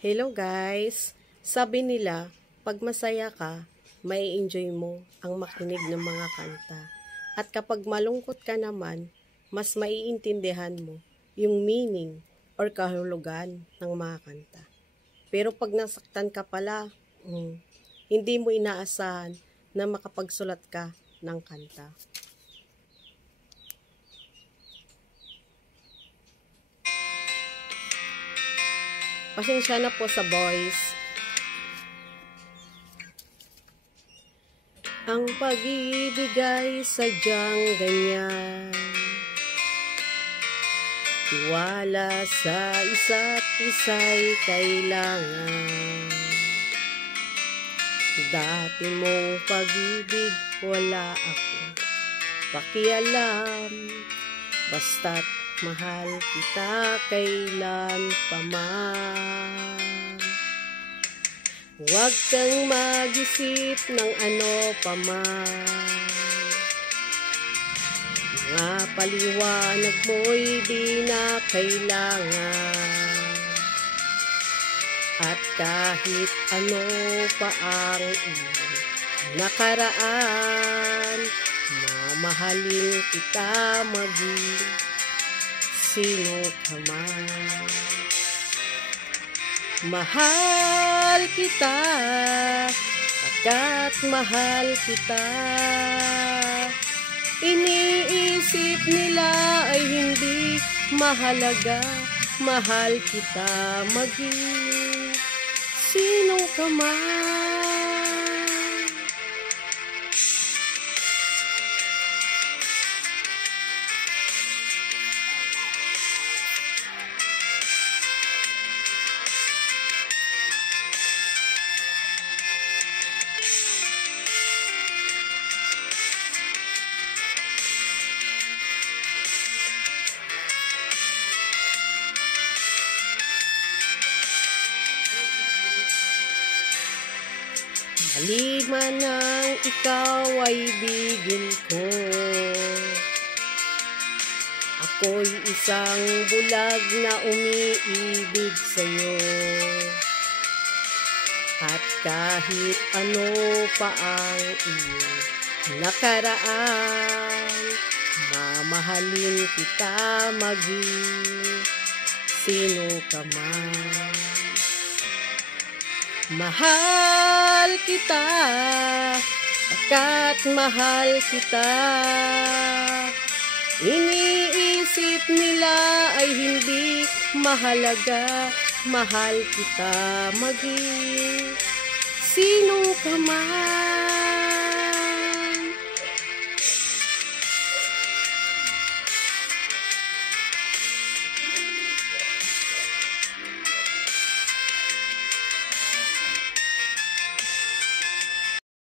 Hello guys! Sabi nila, pag masaya ka, may enjoy mo ang makinig ng mga kanta. At kapag malungkot ka naman, mas maiintindihan mo yung meaning or kahulugan ng mga kanta. Pero pag nasaktan ka pala, hindi mo inaasahan na makapagsulat ka ng kanta. Pasensya na po sa voice. Ang pag-ibig ay sadyang ganyan, tiwala sa isa't isa'y kailangan. Dati mong pag-ibig wala ako pakialam, basta't mahal kita kailan pa man. Huwag kang mag-isip ng ano pa man, mga paliwanag mo'y di na kailangan. At kahit ano pa ang iyong nakaraan, mamahalin kita maging sino ka man. Mahal kita, pagkat mahal kita. Iniisip nila ay hindi mahalaga, mahal kita maging sino ka man. Maliban ang ikaw ay ibigin ko, ako'y isang bulag na umiibig sa'yo. At kahit ano pa ang iyong nakaraan, mamahalin kita maging sino ka man. Mahal kita, pagkat mahal kita. Iniisip nila ay hindi mahalaga, mahal kita maging sino ka man.